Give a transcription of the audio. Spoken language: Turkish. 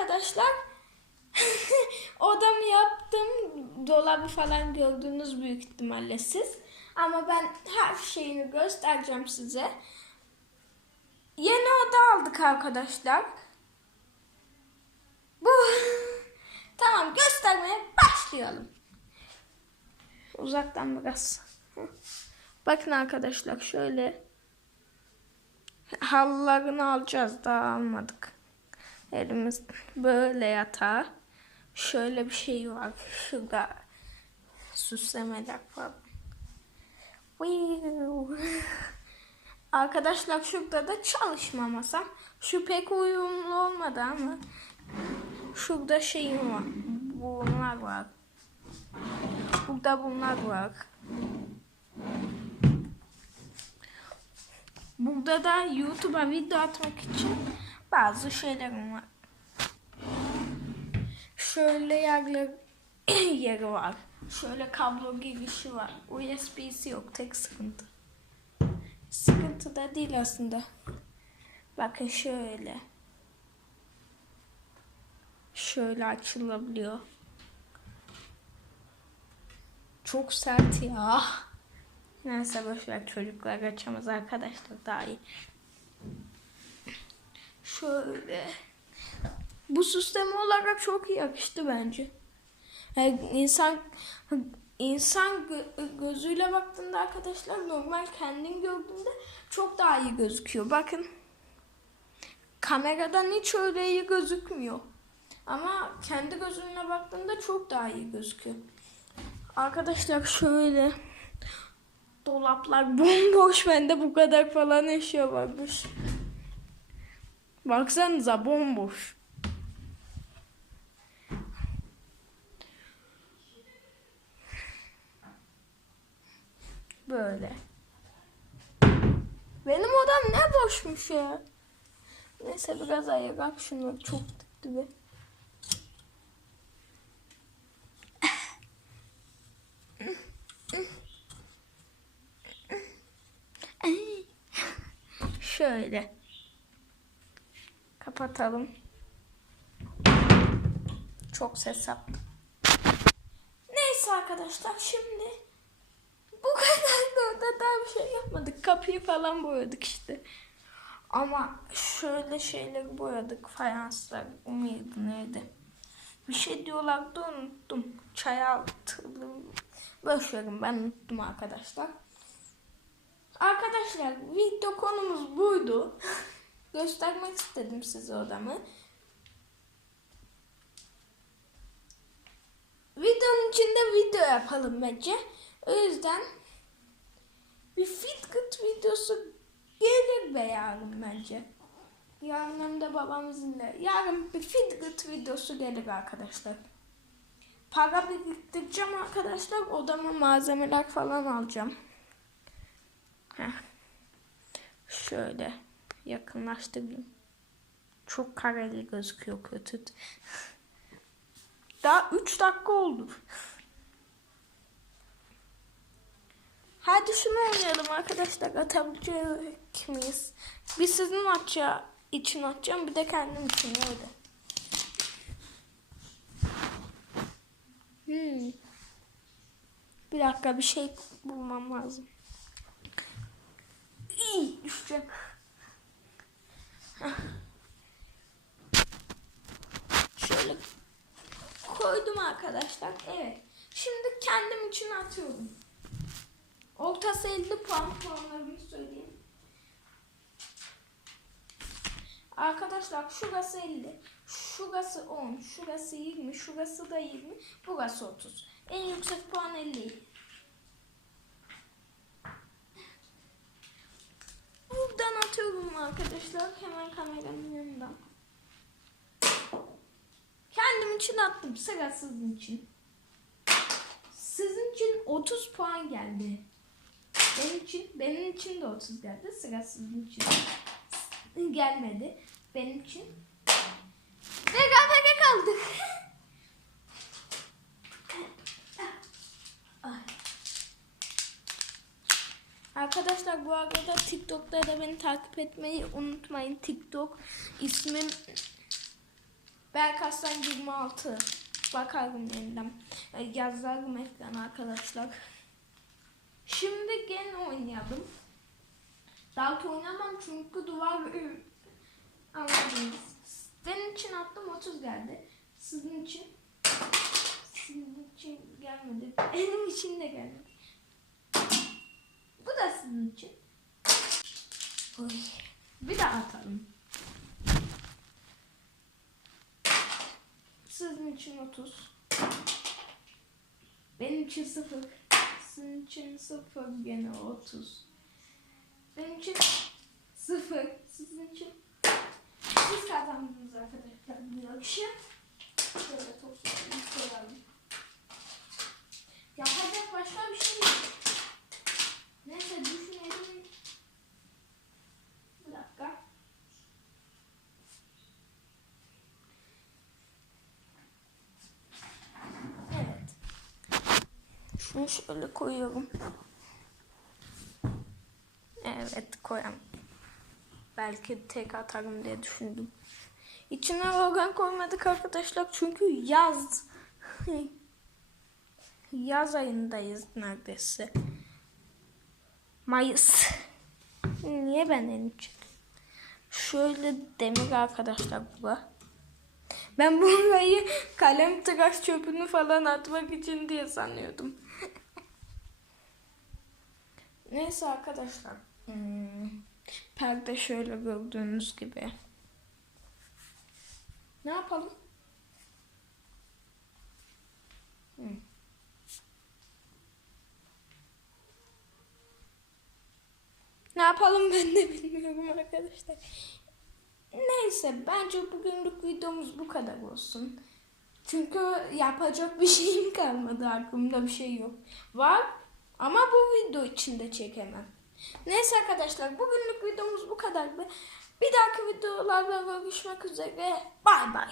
arkadaşlar odamı yaptım. Dolabı falan gördünüz büyük ihtimalle siz. Ama ben her şeyini göstereceğim size. Yeni oda aldık arkadaşlar. Bu tamam göstermeye başlayalım. Uzaktan biraz. Bakın arkadaşlar şöyle halılarını alacağız daha almadık. Elimiz böyle yatağı. Şöyle bir şey var. Şurada süslemeler falan. Arkadaşlar şurada da çalışma masam. Şu pek uyumlu olmadı ama şurada şeyim var. Bunlar var. Burada bunlar var. Burada da YouTube'a video atmak için bazı şeylerim var. Şöyle yerler yeri var. Şöyle kablo girişi var. USB'si yok tek sıkıntı. Sıkıntı da değil aslında. Bakın şöyle. Şöyle açılabiliyor. Çok sert ya. Neyse boşver çocuklar açamaz arkadaşlar daha iyi. Şöyle. Bu sistem olarak çok iyi yakıştı bence. Yani insan insan gö- gözüyle baktığında arkadaşlar normal kendin gördüğünde çok daha iyi gözüküyor. Bakın kameradan hiç öyle iyi gözükmüyor. Ama kendi gözünle baktığında çok daha iyi gözüküyor. Arkadaşlar şöyle dolaplar bomboş bende bu kadar falan eşya varmış. Baksanıza bomboş. Böyle. Benim odam ne boşmuş ya. Neyse biraz ayırak şunu çok dibe. Şöyle. Kapatalım. Çok ses yaptı. Neyse arkadaşlar şimdi bu kadar da daha bir şey yapmadık. Kapıyı falan boyadık işte. Ama şöyle şeyleri boyadık. Fayanslar mıydı neydi? Bir şey diyorlardı unuttum. Çay altılı. Boş verin ben unuttum arkadaşlar. Arkadaşlar video konumuz buydu. Göstermek istedim size odamı. Videonun içinde video yapalım bence. O yüzden bir Fitbit videosu gelir be yarın bence. Yarın hem de babamızınla. Yarın bir Fitbit videosu gelir arkadaşlar. Para biriktireceğim arkadaşlar. Odama malzemeler falan alacağım. Heh. Şöyle yakınlaştırayım. Çok kareli gözüküyor kötü. Daha 3 dakika oldu. Hadi şunu oynayalım arkadaşlar. Atabilecek miyiz? Bir sizin atacağı için atacağım. Bir de kendim için öyle. Hmm. Bir dakika bir şey bulmam lazım. İyi düşeceğim. Şöyle koydum arkadaşlar. Evet. Şimdi kendim için atıyorum. Ortası 50 puan puanlarını söyleyeyim. Arkadaşlar şurası 50, şurası 10, şurası 20, şurası da 20, burası 30. En yüksek puan 50. Buradan atıyorum arkadaşlar. Hemen kameranın yanından. Kendim için attım. Sıra sizin için. Sizin için 30 puan geldi. Benim için benim için de 30 geldi. Sıra sizin için. Gelmedi. Benim için. Arkadaşlar bu arada TikTok'ta da beni takip etmeyi unutmayın. TikTok ismim Belki Aslan 26. Bakarım yeniden. Yazarım ekrana arkadaşlar. Şimdi gene oynayalım. Daha oynamam çünkü duvar anladınız. Senin için attım 30 geldi. Sizin için sizin için gelmedi. Benim için de gelmedi. Sizin için. Oy. Bir daha atalım. Sizin için 30. Benim için 0. Sizin için 0 gene 30. Benim için 0. Sizin için siz kazandınız arkadaşlar bu akşam. Şöyle toplayalım, koyalım. Yapacak başka bir şey yok. Neyse düşünelim. Bir dakika. Evet. Şunu şöyle koyuyorum. Evet koyalım. Belki tek atarım diye düşündüm. İçine organ koymadık arkadaşlar çünkü yaz. yaz ayındayız neredeyse. Mayıs. Niye ben en? Şöyle demir arkadaşlar bu. Ben burayı kalem tıraş çöpünü falan atmak için diye sanıyordum. Neyse arkadaşlar. Hmm, perde şöyle gördüğünüz gibi. Ne yapalım? Hmm. Ne yapalım ben de bilmiyorum arkadaşlar. Neyse bence bugünlük videomuz bu kadar olsun. Çünkü yapacak bir şeyim kalmadı aklımda bir şey yok. Var ama bu video içinde çekemem. Neyse arkadaşlar bugünlük videomuz bu kadardı. Bir dahaki videolarda görüşmek üzere. Bay bay.